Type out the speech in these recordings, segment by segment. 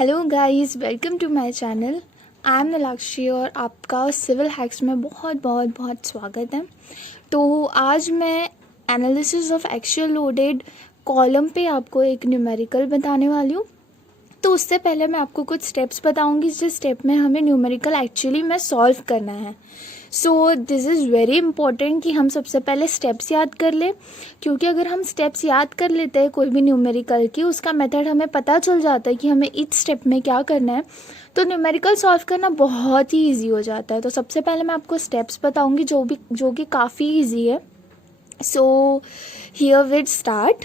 Hello guys, welcome to my channel. I am Nilakshi और आपका civil hacks में बहुत बहुत बहुत स्वागत है। तो आज मैं analysis of actual loaded column पे आपको एक न्यूमेरिकल बताने वाली हूँ। तो उससे पहले मैं आपको कुछ स्टेप्स बताऊंगी जिस स्टेप में हमें न्यूमेरिकल एक्चुअली में सॉल्व करना है। So this is very important कि हम सबसे पहले स्टेप्स याद कर लें, क्योंकि अगर हम स्टेप्स याद कर लेते हैं कोई भी न्यूमेरिकल की, उसका मेथड हमें पता चल जाता है कि हमें इस स्टेप में क्या करना है, तो न्यूमेरिकल सॉल्व करना बहुत ही ईजी हो जाता है। तो सबसे पहले मैं आपको स्टेप्स बताऊंगी जो कि काफ़ी ईजी है। So here will start.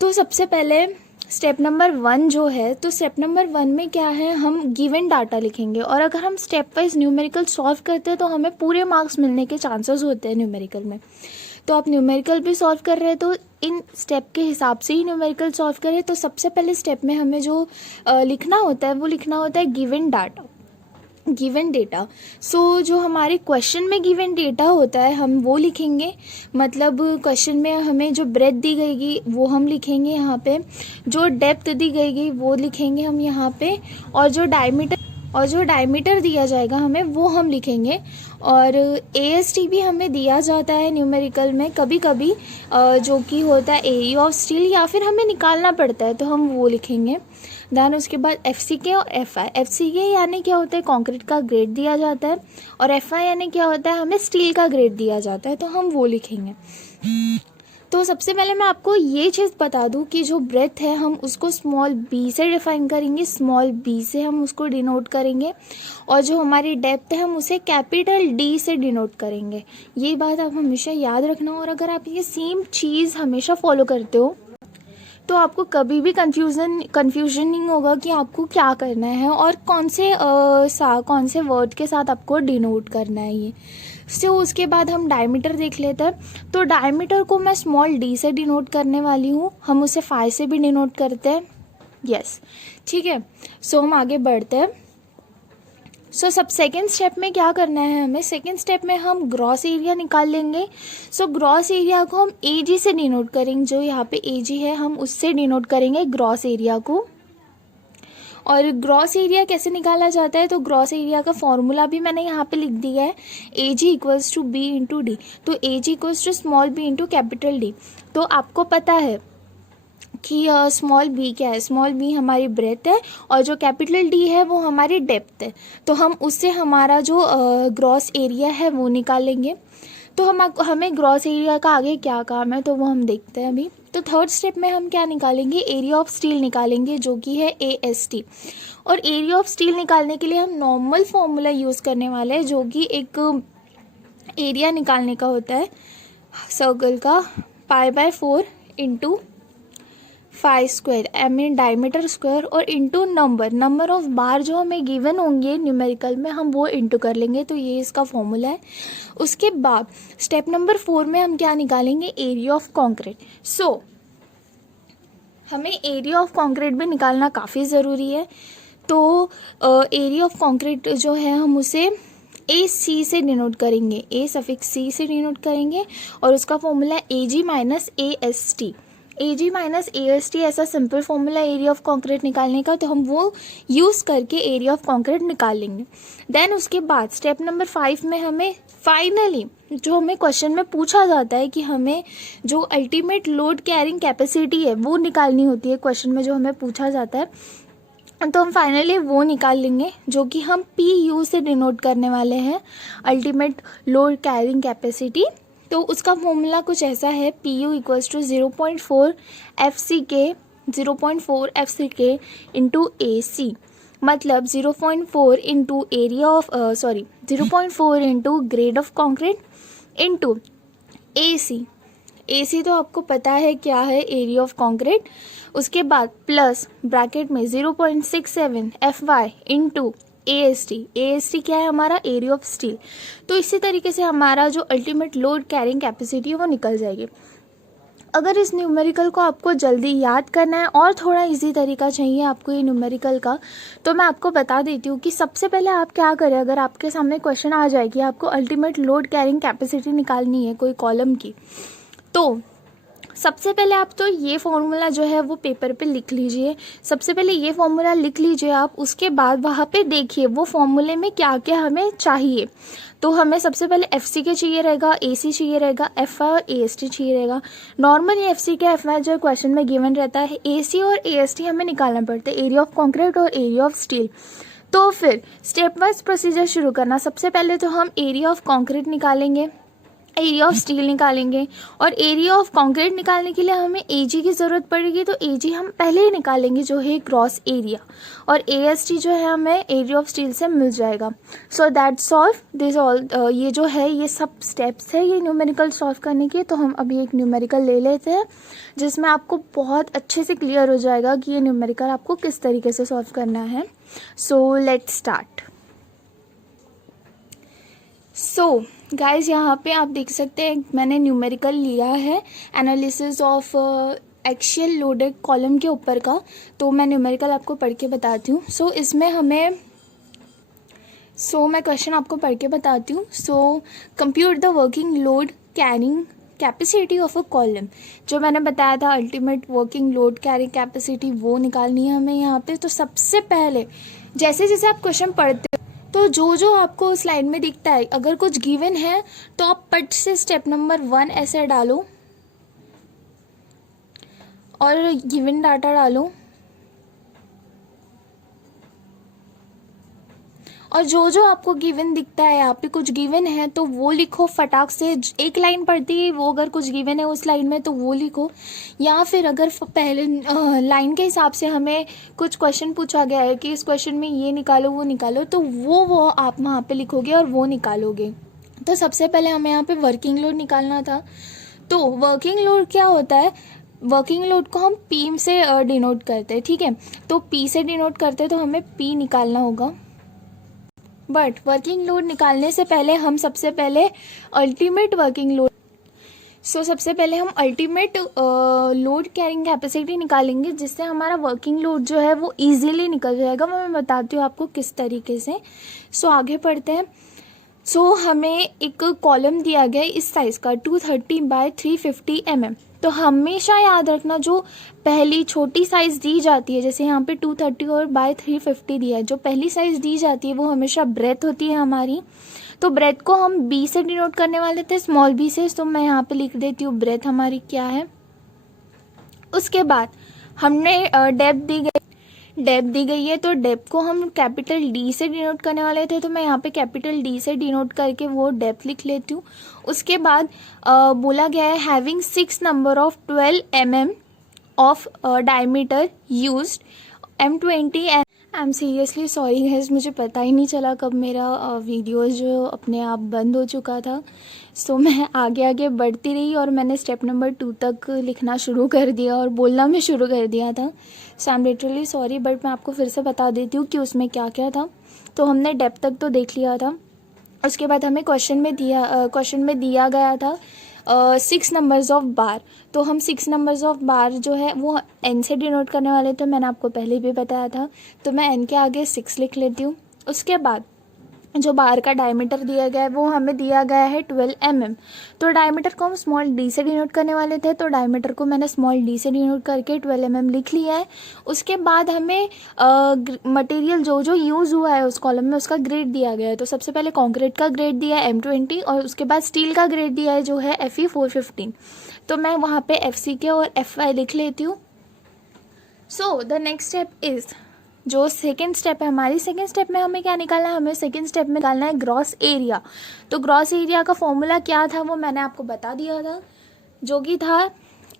तो सबसे पहले स्टेप नंबर 1 जो है, तो स्टेप नंबर 1 में क्या है, हम गिवन डाटा लिखेंगे। और अगर हम स्टेप वाइज न्यूमेरिकल सॉल्व करते हैं तो हमें पूरे मार्क्स मिलने के चांसेस होते हैं न्यूमेरिकल में। तो आप न्यूमेरिकल भी सॉल्व कर रहे हैं तो इन स्टेप के हिसाब से ही न्यूमेरिकल सॉल्व करें। तो सबसे पहले स्टेप में हमें जो लिखना होता है वो लिखना होता है गिवन डाटा, गिवन डेटा। सो जो हमारे क्वेश्चन में गिवन डेटा होता है हम वो लिखेंगे। मतलब क्वेश्चन में हमें जो ब्रेथ दी गई वो हम लिखेंगे यहाँ पे, जो डेप्थ दी गई वो लिखेंगे हम यहाँ पे, और जो डायमीटर दिया जाएगा हमें वो हम लिखेंगे। और AST भी हमें दिया जाता है न्यूमेरिकल में कभी कभी, जो कि होता है एरिया ऑफ स्टील, या फिर हमें निकालना पड़ता है तो हम वो लिखेंगे। देन उसके बाद FCK और FI। FCK यानी क्या होता है, कंक्रीट का ग्रेड दिया जाता है, और FI यानी क्या होता है, हमें स्टील का ग्रेड दिया जाता है, तो हम वो लिखेंगे। तो सबसे पहले मैं आपको ये चीज़ बता दूं कि जो ब्रेथ है हम उसको स्मॉल b से डिफाइन करेंगे, स्मॉल b से हम उसको डिनोट करेंगे, और जो हमारी डेप्थ है हम उसे कैपिटल D से डिनोट करेंगे। ये बात आप हमेशा याद रखना। और अगर आप ये सेम चीज़ हमेशा फॉलो करते हो तो आपको कभी भी कंफ्यूजन नहीं होगा कि आपको क्या करना है और कौन से वर्ड के साथ आपको डिनोट करना है ये। सो उसके बाद हम डायमीटर देख लेते हैं। तो डायमीटर को मैं स्मॉल d से डिनोट करने वाली हूँ, हम उसे 5 से भी डिनोट करते हैं। यस, ठीक है। सो हम आगे बढ़ते हैं। सो सब सेकेंड स्टेप में क्या करना है हमें, सेकेंड स्टेप में हम ग्रॉस एरिया निकाल लेंगे। सो ग्रॉस एरिया को हम AG से डिनोट करेंगे, जो यहाँ पे AG है हम उससे डिनोट करेंगे ग्रॉस एरिया को। और ग्रॉस एरिया कैसे निकाला जाता है, तो ग्रॉस एरिया का फॉर्मूला भी मैंने यहाँ पे लिख दिया है, AG equals to B into D. तो AG equals to small b into capital D। तो आपको पता है कि स्मॉल b क्या है, स्मॉल b हमारी ब्रेथ है, और जो कैपिटल D है वो हमारी डेप्थ है। तो हम उससे हमारा जो ग्रॉस एरिया है वो निकालेंगे। तो हमें ग्रॉस एरिया का आगे क्या काम है तो वो हम देखते हैं अभी। तो थर्ड स्टेप में हम क्या निकालेंगे, एरिया ऑफ स्टील निकालेंगे, जो कि है AST। और एरिया ऑफ स्टील निकालने के लिए हम नॉर्मल फॉर्मूला यूज़ करने वाले हैं, जो कि एक एरिया निकालने का होता है सर्कल का, π/4 into 5 square, I mean diameter square, और इंटू नंबर ऑफ बार जो हमें गिवन होंगे न्यूमेरिकल में हम वो इंटू कर लेंगे। तो ये इसका फॉर्मूला है। उसके बाद स्टेप नंबर 4 में हम क्या निकालेंगे, एरिया ऑफ कॉन्क्रीट। सो हमें एरिया ऑफ कॉन्क्रीट भी निकालना काफ़ी ज़रूरी है। तो एरिया ऑफ कॉन्क्रीट जो है हम उसे AC से डिनोट करेंगे, A∪C से डिनोट करेंगे, और उसका formula AG minus AST। AG minus AST ऐसा simple formula area of concrete निकालने का, तो हम वो यूज़ करके एरिया ऑफ कॉन्क्रीट निकाल लेंगे। देन उसके बाद स्टेप नंबर 5 में हमें फाइनली जो हमें क्वेश्चन में पूछा जाता है कि हमें जो अल्टीमेट लोड कैरिंग कैपेसिटी है वो निकालनी होती है क्वेश्चन में, जो हमें पूछा जाता है, तो हम फाइनली वो निकाल लेंगे, जो कि हम PU से डिनोट करने वाले हैं, अल्टीमेट लोड कैरिंग कैपेसिटी। तो उसका फॉर्मूला कुछ ऐसा है, PU equals to 0.4 FCK into AC। मतलब 0.4 into 0.4 into grade of concrete into AC तो आपको पता है क्या है, एरिया ऑफ कॉन्क्रीट। उसके बाद प्लस ब्रैकेट में 0.67 FY इंटू AST क्या है हमारा, एरिया ऑफ स्टील। तो इसी तरीके से हमारा जो अल्टीमेट लोड कैरिंग कैपेसिटी है वो निकल जाएगी। अगर इस न्यूमेरिकल को आपको जल्दी याद करना है और थोड़ा इजी तरीका चाहिए आपको ये न्यूमेरिकल का, तो मैं आपको बता देती हूँ कि सबसे पहले आप क्या करें। अगर आपके सामने क्वेश्चन आ जाए कि आपको अल्टीमेट लोड कैरिंग कैपेसिटी निकालनी है कोई कॉलम की, तो सबसे पहले आप तो ये फॉर्मूला जो है वो पेपर पे लिख लीजिए। सबसे पहले ये फॉर्मूला लिख लीजिए आप, उसके बाद वहाँ पे देखिए वो फॉर्मूले में क्या क्या हमें चाहिए। तो हमें सबसे पहले एफ सी के चाहिए रहेगा, ए सी चाहिए रहेगा, एफ आई और ए एस टी चाहिए रहेगा। नॉर्मली एफ सी के एफ आई जो क्वेश्चन में गिवन रहता है, ए सी और ए एस टी हमें निकालना पड़ता है, एरिया ऑफ कॉन्क्रीट और एरिया ऑफ स्टील। तो फिर स्टेप वाइज प्रोसीजर शुरू करना। सबसे पहले तो हम एरिया ऑफ कॉन्क्रीट निकालेंगे, एरिया ऑफ स्टील निकालेंगे, और एरिया ऑफ कंक्रीट निकालने के लिए हमें एजी की ज़रूरत पड़ेगी। तो एजी हम पहले ही निकालेंगे जो है ग्रॉस एरिया, और एएसटी जो है हमें एरिया ऑफ स्टील से मिल जाएगा। So that solve this all. ये जो है ये सब स्टेप्स है ये न्यूमेरिकल सॉल्व करने के। तो हम अभी एक न्यूमेरिकल ले लेते हैं जिसमें आपको बहुत अच्छे से क्लियर हो जाएगा कि ये न्यूमेरिकल आपको किस तरीके से सॉल्व करना है। So let's start. So guys यहाँ पे आप देख सकते हैं मैंने न्यूमेरिकल लिया है analysis of axial loaded column के ऊपर का। तो मैं न्यूमेरिकल आपको पढ़ के बताती हूँ। सो इसमें हमें मैं क्वेश्चन आपको पढ़ के बताती हूँ। So compute the working load carrying capacity of a column. जो मैंने बताया था ultimate working load carrying capacity वो निकालनी है हमें यहाँ पे। तो सबसे पहले जैसे जैसे आप क्वेश्चन पढ़ते तो जो जो आपको स्लाइड में दिखता है, अगर कुछ गिवन है तो आप पट से स्टेप नंबर 1 ऐसे डालो और गिवन डाटा डालो, और जो जो आपको गिवन दिखता है यहाँ पे कुछ गिवन है तो वो लिखो फटाक से। एक लाइन पढ़ती है वो, अगर कुछ गिवन है उस लाइन में तो वो लिखो, या फिर अगर पहले लाइन के हिसाब से हमें कुछ क्वेश्चन पूछा गया है कि इस क्वेश्चन में ये निकालो वो निकालो, तो वो आप वहाँ पे लिखोगे और वो निकालोगे। तो सबसे पहले हमें यहाँ पे वर्किंग लोड निकालना था। तो वर्किंग लोड क्या होता है, वर्किंग लोड को हम पी से डिनोट करते हैं, ठीक है। तो पी से डिनोट करते हैं तो हमें पी निकालना होगा। बट वर्किंग लोड निकालने से पहले हम सबसे पहले अल्टीमेट वर्किंग लोड सबसे पहले हम अल्टीमेट लोड कैरिंग कैपेसिटी निकालेंगे, जिससे हमारा वर्किंग लोड जो है वो इजीली निकल जाएगा। मैं बताती हूँ आपको किस तरीके से। आगे पढ़ते हैं। हमें एक कॉलम दिया गया इस साइज़ का 230 बाय 350 mm। तो हमेशा याद रखना जो पहली छोटी साइज़ दी जाती है, जैसे यहाँ पे 230 और बाय 350 दिया है, जो पहली साइज़ दी जाती है वो हमेशा ब्रेथ होती है हमारी। तो ब्रेथ को हम बी से डिनोट करने वाले थे, स्मॉल बी से। तो मैं यहाँ पे लिख देती हूँ ब्रेथ हमारी क्या है। उसके बाद हमने डेप्थ दी गई है, तो डेप्थ को हम कैपिटल डी से डिनोट करने वाले थे। तो मैं यहाँ पे कैपिटल डी से डिनोट करके वो डेप्थ लिख लेती हूँ। उसके बाद बोला गया है having 6 number of 12 mm of diameter used M20। I am seriously sorry guys, मुझे पता ही नहीं चला कब मेरा वीडियो जो अपने आप बंद हो चुका था। मैं आगे आगे बढ़ती रही और मैंने स्टेप नंबर 2 तक लिखना शुरू कर दिया और बोलना भी शुरू कर दिया था। I am literally sorry, but मैं आपको फिर से बता देती हूँ कि उसमें क्या क्या था। तो हमने डेप्थ तक तो देख लिया था। उसके बाद हमें क्वेश्चन में दिया गया था 6 नंबर्स ऑफ बार। तो हम 6 नंबर्स ऑफ बार जो है वो एन से डिनोट करने वाले थे, मैंने आपको पहले भी बताया था। तो मैं एन के आगे 6 लिख लेती हूँ। उसके बाद जो बार का डायमीटर दिया गया है वो हमें दिया गया है 12 mm। तो डायमीटर को हम स्मॉल डी से डिनोट करने वाले थे, तो डायमीटर को मैंने स्मॉल डी से डिनोट करके 12 mm लिख लिया है। उसके बाद हमें मटेरियल जो जो यूज़ हुआ है उस कॉलम में उसका ग्रेड दिया गया है। तो सबसे पहले कंक्रीट का ग्रेड दिया है M20, और उसके बाद स्टील का ग्रेड दिया है जो है FE 415। तो मैं वहाँ पे FCK और FY लिख लेती हूँ। द नेक्स्ट स्टेप इज़ जो सेकेंड स्टेप है हमारी। सेकेंड स्टेप में हमें क्या निकालना है, हमें सेकेंड स्टेप में निकालना है ग्रॉस एरिया। तो ग्रॉस एरिया का फॉर्मूला क्या था वो मैंने आपको बता दिया था, जो कि था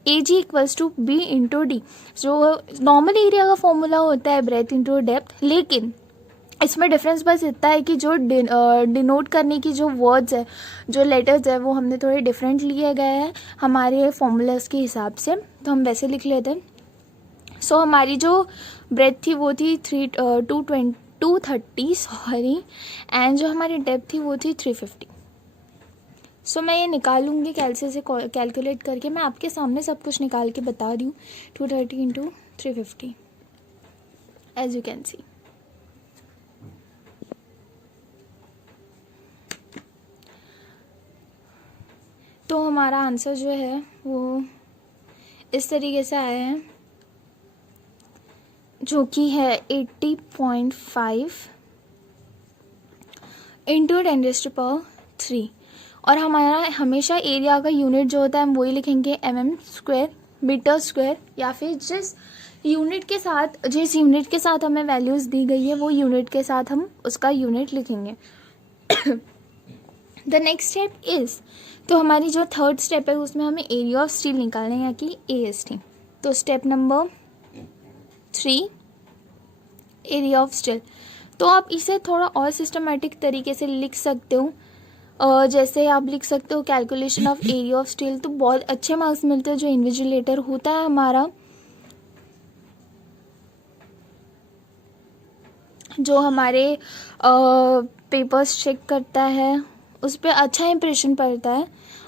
AG = B × D। जो नॉर्मल एरिया का फॉर्मूला होता है ब्रेथ इंटू डेप्थ, लेकिन इसमें डिफरेंस बस इतना है कि जो डिनोट करने की जो वर्ड्स है, जो लेटर्स है, वो हमने थोड़े डिफरेंट लिए गए हैं हमारे फॉर्मूलाज के हिसाब से। तो हम वैसे लिख लेते हैं। हमारी जो ब्रेथ थी वो थी 230 सॉरी, एंड जो हमारी डेप्थ थी वो थी 350। मैं ये निकालूंगी कैलसी से कैलकुलेट करके। मैं आपके सामने सब कुछ निकाल के बता रही हूँ। 230 × 350 एज यू कैन सी। तो हमारा आंसर जो है वो इस तरीके से आया है, जो कि है 80.5 इंटू 10⁻³ और हमारा हमेशा एरिया का यूनिट जो होता है हम वही लिखेंगे mm², मीटर स्क्वायर, या फिर जिस यूनिट के साथ हमें वैल्यूज़ दी गई है वो यूनिट के साथ हम उसका यूनिट लिखेंगे। द नेक्स्ट स्टेप इज़, तो हमारी जो थर्ड स्टेप है उसमें हमें एरिया ऑफ स्टील निकालना है, या कि AST। तो step number 3, area of steel. तो आप इसे थोड़ा और सिस्टमेटिक तरीके से लिख सकते हो, जैसे आप लिख सकते हो calculation of area of steel. तो बहुत अच्छे मार्क्स मिलते हैं जो इन्विजिलेटर होता है हमारा, जो हमारे पेपर्स चेक करता है, उस पर अच्छा इंप्रेशन पड़ता है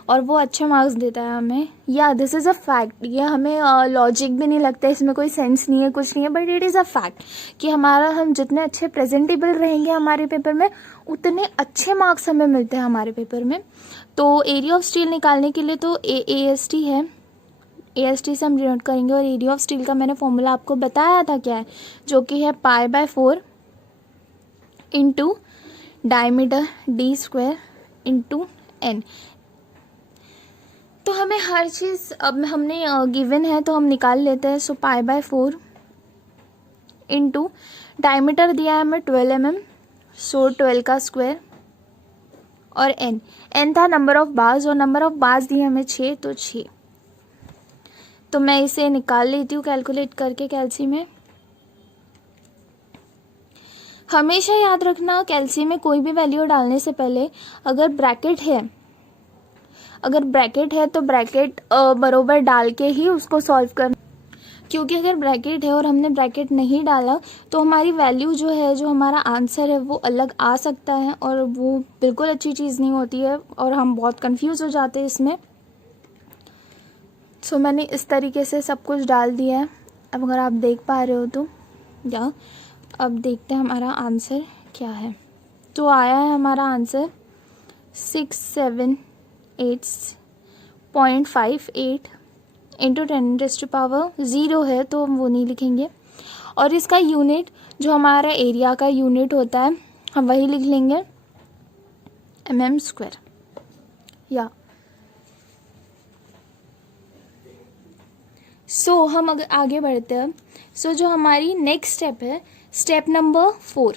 और वो अच्छे मार्क्स देता है हमें। या दिस इज़ अ फैक्ट, ये हमें लॉजिक भी नहीं लगता है, इसमें कोई सेंस नहीं है, कुछ नहीं है, but it is a fact कि हम जितने अच्छे प्रेजेंटेबल रहेंगे हमारे पेपर में उतने अच्छे मार्क्स हमें मिलते हैं हमारे पेपर में। तो एरिया ऑफ स्टील निकालने के लिए तो AST है, AST से हम डिनोट करेंगे। और एरिया ऑफ स्टील का मैंने फॉर्मूला आपको बताया था क्या है, जो कि है π/4 into diameter D² into n। तो हमें हर चीज़ अब हमने गिवन है तो हम निकाल लेते हैं। सो π/4 इंटू डायमीटर दिया है हमें 12 mm, सो 12 का स्क्वायर, और n था नंबर ऑफ बार्स, और नंबर ऑफ बार्स दिए हमें 6, तो 6। तो मैं इसे निकाल लेती हूँ कैलकुलेट करके कैल्सी में। हमेशा याद रखना कैल्सी में कोई भी वैल्यू डालने से पहले अगर ब्रैकेट है तो ब्रैकेट बरोबर डाल के ही उसको सॉल्व करना, क्योंकि अगर ब्रैकेट है और हमने ब्रैकेट नहीं डाला तो हमारी वैल्यू जो है, जो हमारा आंसर है वो अलग आ सकता है और वो बिल्कुल अच्छी चीज़ नहीं होती है और हम बहुत कंफ्यूज हो जाते हैं इसमें। सो मैंने इस तरीके से सब कुछ डाल दिया है। अब अगर आप देख पा रहे हो तो या अब देखते हैं हमारा आंसर क्या है। तो आया है हमारा आंसर 678.58 इंटू 10⁻0 है, तो हम वो नहीं लिखेंगे। और इसका यूनिट जो हमारा एरिया का यूनिट होता है हम वही लिख लेंगे mm²। या सो हम अगर आगे बढ़ते हैं, सो जो हमारी नेक्स्ट स्टेप है स्टेप नंबर 4।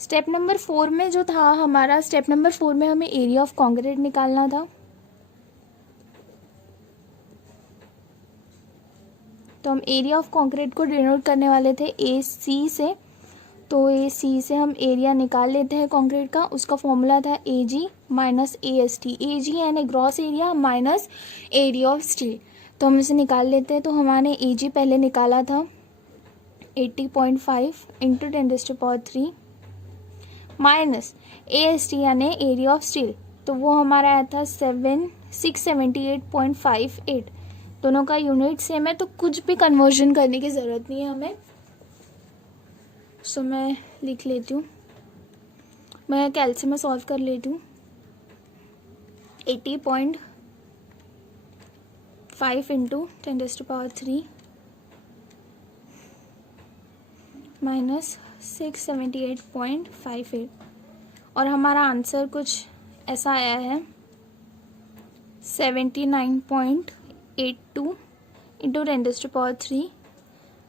स्टेप नंबर 4 में जो था हमारा, स्टेप नंबर 4 में हमें एरिया ऑफ कॉन्क्रीट निकालना था। तो हम एरिया ऑफ कॉन्क्रीट को डिनोट करने वाले थे AC से। तो AC से हम एरिया निकाल लेते हैं कॉन्क्रीट का। उसका फॉर्मूला था AG माइनस AST। AG यानी gross area minus area of steel. तो हम इसे निकाल लेते हैं। तो हमारे AG पहले निकाला था 80.5 इंटू 10⁻³ माइनस AST यानी एरिया ऑफ स्टील। तो वो हमारा आया था 678.58। दोनों का यूनिट सेम है तो कुछ भी कन्वर्जन करने की ज़रूरत नहीं है हमें। सो मैं लिख लेती हूँ, मैं कैल्सी में सॉल्व कर लेती हूँ। 80.5 इंटू 10⁻³ माइनस 678.58 और हमारा आंसर कुछ ऐसा आया है 79.82 इंटू 10⁻³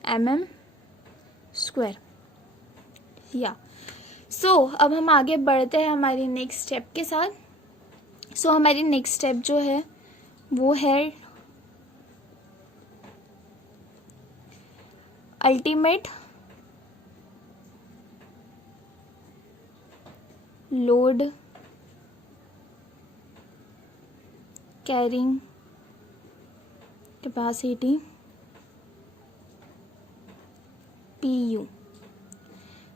mm²। या सो अब हम आगे बढ़ते हैं हमारी नेक्स्ट स्टेप के साथ। सो हमारी नेक्स्ट स्टेप जो है वो है ultimate load carrying capacity PU।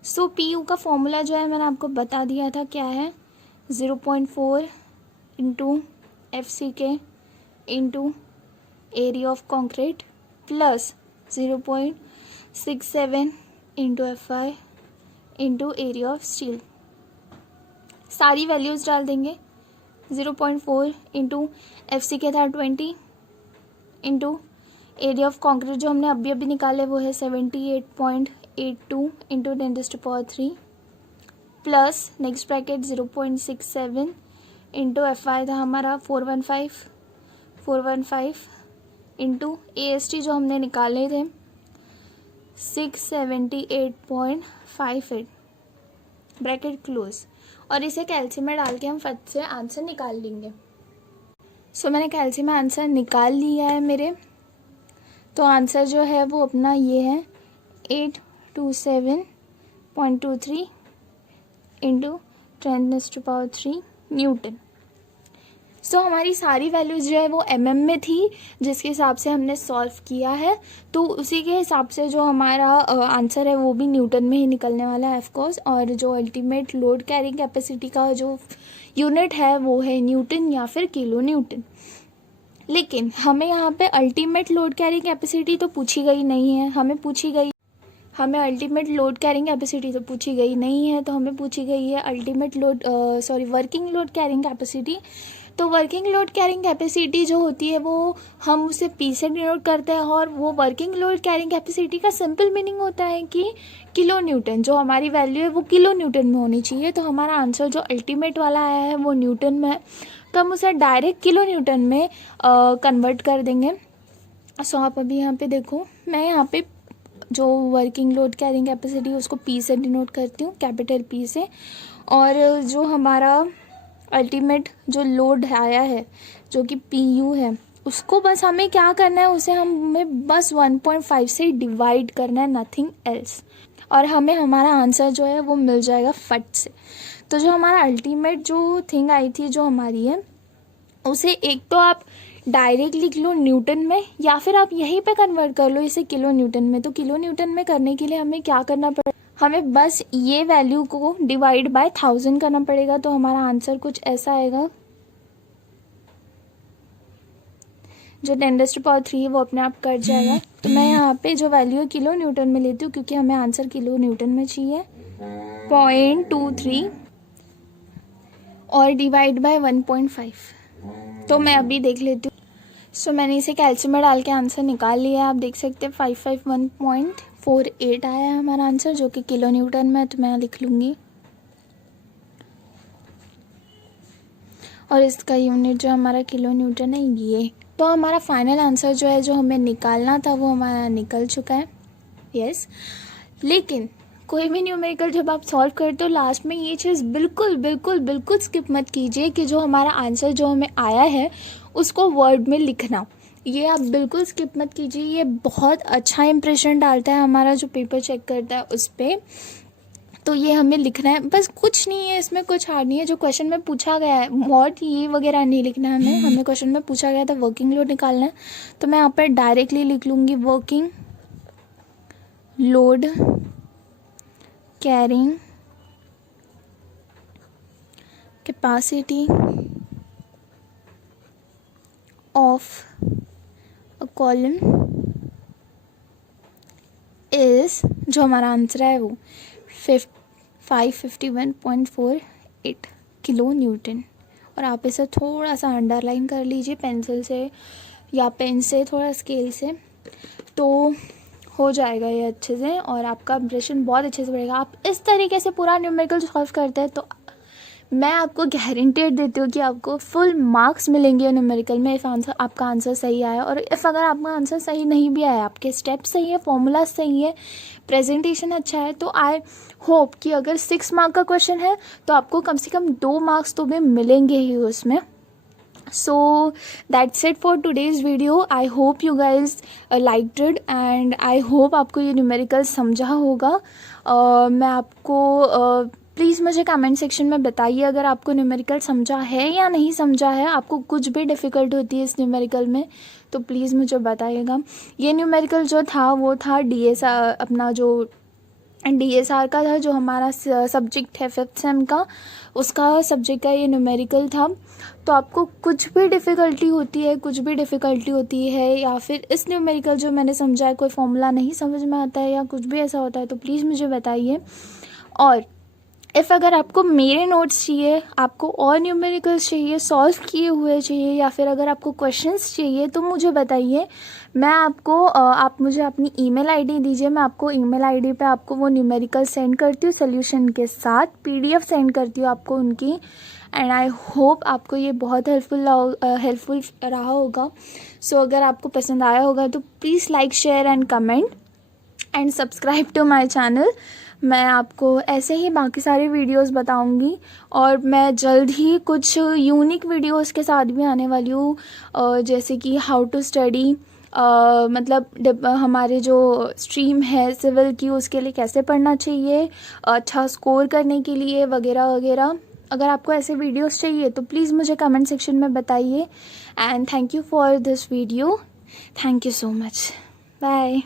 सो PU का फॉर्मूला जो है मैंने आपको बता दिया था क्या है, 0.4 into FCK into area of concrete plus 0.67 into FI into area of steel. सारी वैल्यूज़ डाल देंगे 0.4 इंटू FCK था 20 इंटू एरिया ऑफ कॉन्क्रीट जो हमने अभी अभी निकाले वो है 78.82 into 10⁻³ plus next bracket 0.67 into FI था हमारा 415 इंटू AST जो हमने निकाले थे 678.58 ब्रैकेट क्लोज, और इसे कैल्शियम में डाल के हम फट से आंसर निकाल लेंगे। सो मैंने कैल्शियम में आंसर निकाल लिया है मेरे, तो आंसर जो है वो अपना ये है 827.23 इंटू 10⁻³ न्यूटन। सो हमारी सारी वैल्यूज़ जो है वो में थी जिसके हिसाब से हमने सॉल्व किया है, तो उसी के हिसाब से जो हमारा आंसर है वो भी न्यूटन में ही निकलने वाला है ऑफकोर्स। और जो अल्टीमेट लोड कैरिंग कैपेसिटी का जो यूनिट है वो है न्यूटन या फिर किलो न्यूटन। लेकिन हमें यहाँ पे अल्टीमेट लोड कैरिंग कैपेसिटी तो पूछी गई नहीं है, हमें अल्टीमेट लोड कैरिंग कैपेसिटी तो पूछी गई नहीं है, तो हमें पूछी गई है वर्किंग लोड कैरिंग कैपेसिटी। तो वर्किंग लोड कैरिंग कैपेसिटी जो होती है वो हम उसे P से डिनोट करते हैं, और वो वर्किंग लोड कैरिंग कैपेसिटी का सिंपल मीनिंग होता है कि किलो न्यूटन, जो हमारी वैल्यू है वो किलो न्यूटन में होनी चाहिए। तो हमारा आंसर जो अल्टीमेट वाला आया है वो न्यूटन में है, तो हम उसे डायरेक्ट किलो न्यूटन में कन्वर्ट कर देंगे। सो आप अभी यहाँ पे देखो, मैं यहाँ पे जो वर्किंग लोड कैरिंग कैपेसिटी है उसको P से डिनोट करती हूँ, कैपिटल P से, और जो हमारा अल्टीमेट जो लोड आया है जो कि PU है उसको बस हमें क्या करना है, उसे हमें बस 1.5 से डिवाइड करना है, नथिंग एल्स, और हमें हमारा आंसर जो है वो मिल जाएगा फट से। तो जो हमारा अल्टीमेट जो थिंग आई थी जो हमारी है, उसे एक तो आप डायरेक्ट लिख लो न्यूटन में, या फिर आप यहीं पे कन्वर्ट कर लो इसे किलो न्यूटन में। तो किलो न्यूटन में करने के लिए हमें क्या करना पड़ेगा, हमें बस ये वैल्यू को डिवाइड बाय 1000 करना पड़ेगा। तो हमारा आंसर कुछ ऐसा आएगा, जो 10⁻³ है वो अपने आप कट जाएगा। तो मैं यहाँ पे जो वैल्यू है किलो न्यूटन में लेती हूँ, क्योंकि हमें आंसर किलो न्यूटन में चाहिए, 0.23 और डिवाइड बाय 1.5। तो मैं अभी देख लेती हूँ। सो मैंने इसे कैल्शियम में डाल के आंसर निकाल लिया है, आप देख सकते हैं 551.48 आया है हमारा आंसर, जो कि किलो न्यूटन में है। तो मैं लिख लूँगी, और इसका यूनिट जो हमारा किलो न्यूटन है ये। तो हमारा फाइनल आंसर जो है, जो हमें निकालना था वो हमारा निकल चुका है, यस। लेकिन कोई भी न्यूमेरिकल जब आप सॉल्व करते हो लास्ट में ये चीज़ बिल्कुल बिल्कुल बिल्कुल स्किप मत कीजिए कि जो हमारा आंसर जो हमें आया है उसको वर्ड में लिखना, ये आप बिल्कुल स्किप मत कीजिए। ये बहुत अच्छा इंप्रेशन डालता है हमारा जो पेपर चेक करता है उस पर। तो ये हमें लिखना है, बस कुछ नहीं है इसमें, कुछ हार्ड नहीं है। जो क्वेश्चन में पूछा गया है व्हाट ये वगैरह नहीं लिखना है हमें क्वेश्चन में पूछा गया था वर्किंग लोड निकालना है। तो मैं यहाँ पर डायरेक्टली लिख लूँगी working load carrying capacity of a column is, जो हमारा आंसर है वो 551.48 किलो न्यूटन। और आप इसे थोड़ा सा अंडरलाइन कर लीजिए पेंसिल से या पेन से, थोड़ा स्केल से, तो हो जाएगा ये अच्छे से, और आपका इंप्रेशन बहुत अच्छे से बढ़ेगा। आप इस तरीके से पूरा न्यूमेरिकल सॉल्व करते हैं तो मैं आपको गारंटेड देती हूँ कि आपको फुल मार्क्स मिलेंगे न्यूमेरिकल में, इफ़ आंसर आपका आंसर सही आया। और इफ़ अगर आपका आंसर सही नहीं भी आया, आपके स्टेप सही है, फॉर्मूला सही है, प्रेजेंटेशन अच्छा है, तो आई होप कि अगर 6 मार्क का क्वेश्चन है तो आपको कम से कम 2 मार्क्स तो भी मिलेंगे ही उसमें। So that's it for today's video. I hope you guys liked it and I hope आपको ये न्यूमेरिकल समझा होगा। मैं आपको प्लीज़ मुझे कमेंट सेक्शन में बताइए अगर आपको न्यूमेरिकल समझा है या नहीं समझा है, आपको कुछ भी डिफ़िकल्ट होती है इस न्यूमेरिकल में तो प्लीज़ मुझे बताइएगा। ये न्यूमेरिकल जो था वो था DSR, अपना जो DSR का था, जो हमारा सब्जेक्ट है 5th सेम का, उसका सब्जेक्ट का ये न्यूमेरिकल था। तो आपको कुछ भी डिफ़िकल्टी होती है या फिर इस न्यूमेरिकल जो मैंने समझा है कोई फॉर्मूला नहीं समझ में आता है या कुछ भी ऐसा होता है तो प्लीज़ मुझे बताइए। और इफ़ अगर आपको मेरे नोट्स चाहिए, आपको और न्यूमेरिकल्स चाहिए, सॉल्व किए हुए चाहिए, या फिर अगर आपको क्वेश्चंस चाहिए तो मुझे बताइए। मैं आपको आप मुझे अपनी ईमेल आईडी दीजिए, मैं आपको ईमेल आईडी पे आपको वो न्यूमेरिकल सेंड करती हूँ सोल्यूशन के साथ, पीडीएफ सेंड करती हूँ आपको उनकी। एंड आई होप आपको ये बहुत हेल्पफुल रहा होगा। सो अगर आपको पसंद आया होगा तो please like, share and comment and subscribe to my channel. मैं आपको ऐसे ही बाकी सारे वीडियोस बताऊंगी, और मैं जल्द ही कुछ यूनिक वीडियोस के साथ भी आने वाली हूँ, जैसे कि हाउ टू स्टडी, मतलब हमारे जो स्ट्रीम है सिविल की, उसके लिए कैसे पढ़ना चाहिए अच्छा स्कोर करने के लिए, वगैरह वगैरह। अगर आपको ऐसे वीडियोस चाहिए तो प्लीज़ मुझे कमेंट सेक्शन में बताइए। And thank you for this video. Thank you so much. Bye.